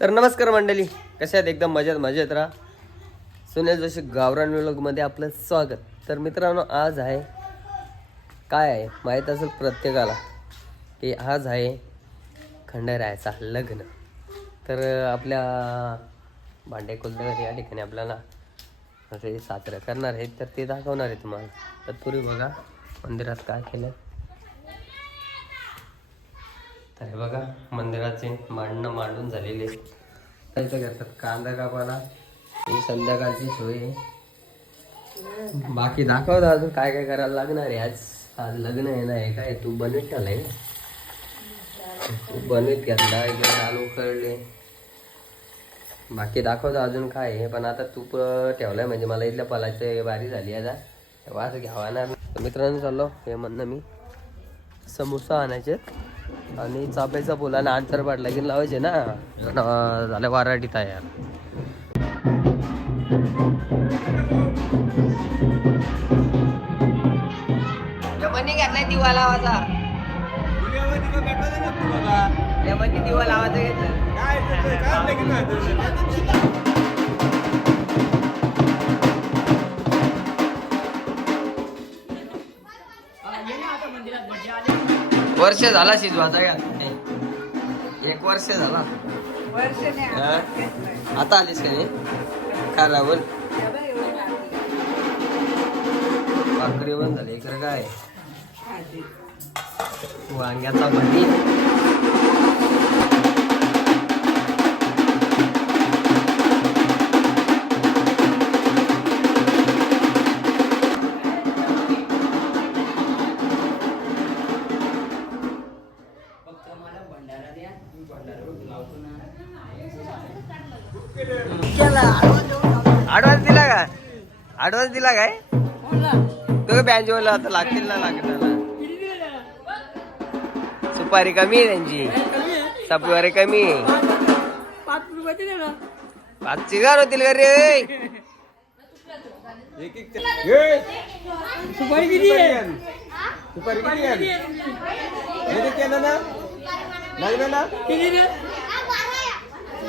तर नमस्कार मंडळी कशा आहेत? एकदम मजेत मजेत राहा. सुनील जोशी गावरान व्लॉगमध्ये आपलं स्वागत. तर मित्रांनो आज आहे काय आहे? माहीत असेल प्रत्येकाला की आज आहे खंडेरायाचा लग्न. तर आपल्या भांडे कुलदेवर या ठिकाणी आपल्याला असे साजरं करणार आहेत. तर ते दाखवणार आहे तुम्हाला. तत्पूर्वी बघा मंदिरात काय केलं तर हे बघा मंदिराचे मांडणं मांडून झालेले इथं करतात कांदा कापाला ही संध्याकाळची सोय आहे. बाकी दाखव अजून काय काय करायला लागणार आहे. आज आज लग्न आहे ना हे काय तू बनवीत ठेवलंय तू बनवीत घेतला इकडे आलू कळले बाकी दाखवतो अजून काय आहे. पण आता तूप ठेवलंय म्हणजे मला इथल्या पलाची बारी झाली आता. तेव्हा असं घ्यावा ना मित्रांनो चाललो हे म्हणणं मी. समोसा आणायचे. आणि चाप्याचा फुलानं अंतर पाडला की लावायचे ना. न- झालं वाराटी तयार. यमनी घातलाय दिवा लावाचा यमनी दिवा लावाचा घेतलं. वर्ष झाला शिजवाचा का? एक वर्ष झाला? आता आलीस का नाही? खारावर? भाकरी पण झाली इकडे काय? वांग्याचा भजी ऍडव्हान्स दिला काय? तो बँच वाला आता लागतील ना लागणार सुपारी कमी आहे त्यांची. सुपारी कमी आहे. पाच चिगार होतील का रे? सुपारी किती आहे? सुपारी किती हे? ना? लागलं ना?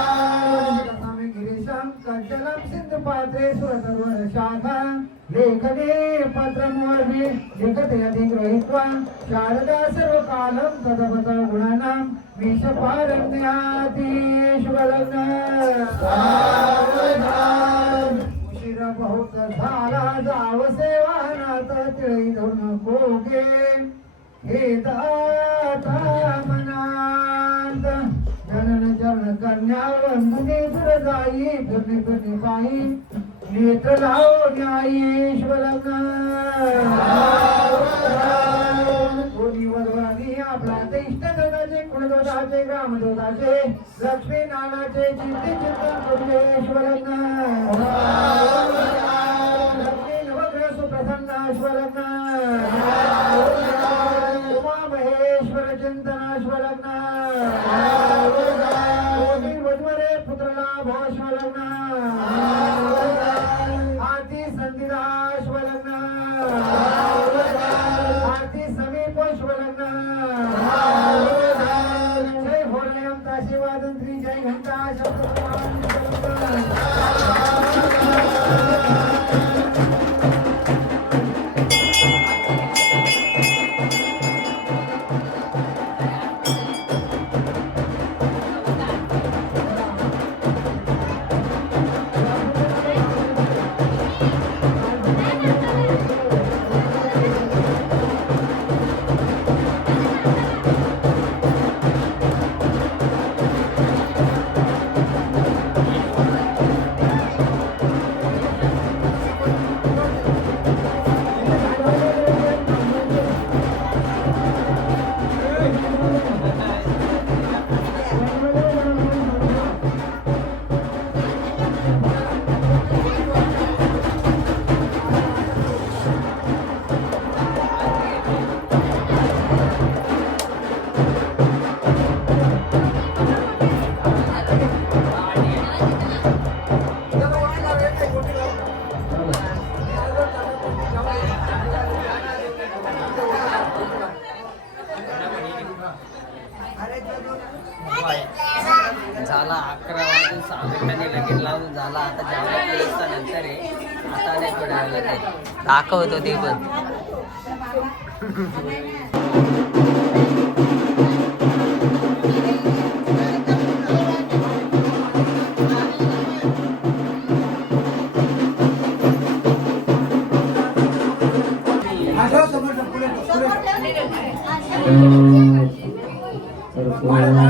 प्रियास्मराणेश्वरन् गिरीशं कज्जलं सिन्धुपात्रे शाखा लेखने पत्रमोर्मि लिखते अधिगृहीत्वा शारदा सर्वकालं तदवत गुणानां विषपारण्याति शुभलग्न उशीर बहुत झाला जाव सेवानात तिळी धुन कोगे हे दा मनांत जनन चरण फिरणे फिरणे पायी नेत्र लावो न्यायेश्वर कोणी वरवरांनी आपला ते इष्टदेवताचे कुलदेवताचे ग्रामदेवताचे लक्ष्मी नानाचे चिंते चिंतन करुणेश्वरंगा लक्ष्मी नवग्रह उमा महेश्वर चिंतन झाला अकरा वाजून सहा मिनिटांनी लगेच लावून झाला. आता जेवणाच्या नंतर आहे. आता नाही दाखवतो ते पण. Wow.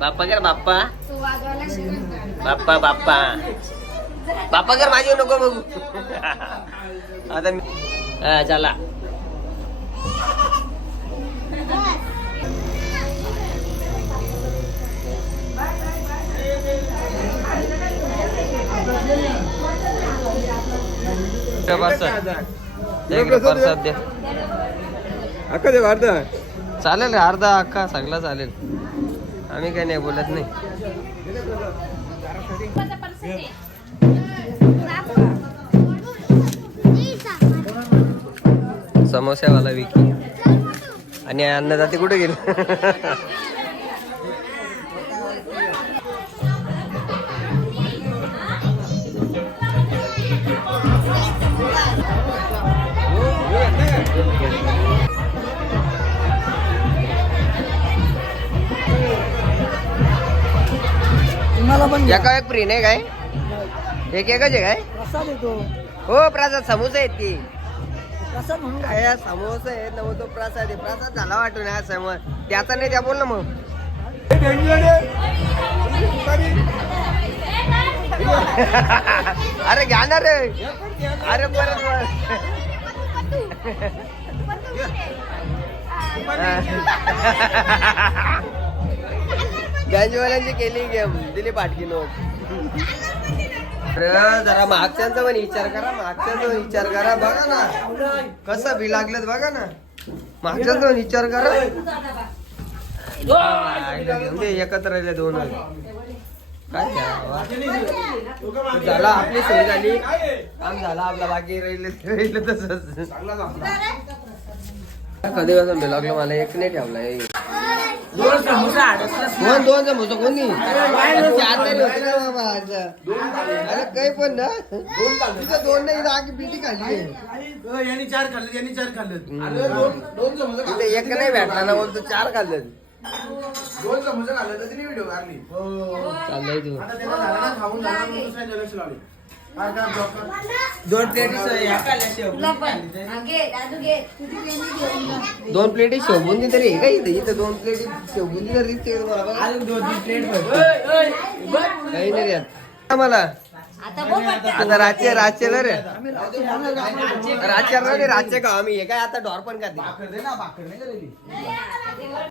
बाप्पा कर बाप्पा. बाप्पा बाप्पा. बाप्पा कर माझी नको बघू. आता मी चला. इकडे प्रसाद दे. अक्का देव अर्धा. चालेल अर्धा अख्खा सगळा चालेल. आम्ही काही नाही बोलत नाही. समोस्यावाला विकी. आणि अन्नदाते कुठे गेले? पण एका एक फ्री नाही काय? एक एकच आहे काय? प्रसाद येतो. हो प्रसाद समोसा आहेत की. प्रसाद म्हणून काय या समोसा आहे नव तो प्रसाद आहे. प्रसाद झाला वाटून हा समोर त्याचा नाही त्या बोल ना मग. अरे घ्या ना रे. अरे परत गंजवाल्यांची केली गेम दिली पाटकी नोट. जरा मागच्यांचा पण विचार करा मागच्यांचा पण विचार करा. बघा ना. कसं बी लागलं बघा ना. मागच्यांचा पण विचार करा. एकत्र राहिले दोन काय? झाला आपली सोय झाली. काम झालं आपला बाकी राहिले राहिलं तसंच. कधी वाजून लागलं मला एक नाही ठेवला दोन दोन समोसा कोणी? चार तरी होते ना बाबा आज. अरे काही पण ना. तिथं दोन नाही आगी पिटी खाल्ली यांनी चार खाल्ले यांनी चार खाल्ले दोन समोसे तिथे एक नाही भेटला ना बोलतो चार खाल्ले दोन समोसे खाल्ले तर तिने व्हिडिओ काढली चाललंय तू. आता त्याला झालं ना खाऊन झालं म्हणून दुसऱ्या लक्ष लावले काय काय. दोन प्लेट दोन प्लेटी शेवबुंदी तरी आहे का इथं? इथं दोन प्लेटी शेवबुंदी तरी? दोन प्लेट काही नाही रे मला आता राजचे राजचे ना रे. राजच्या रे राजचे का आम्ही? हे काय आता डॉर पण का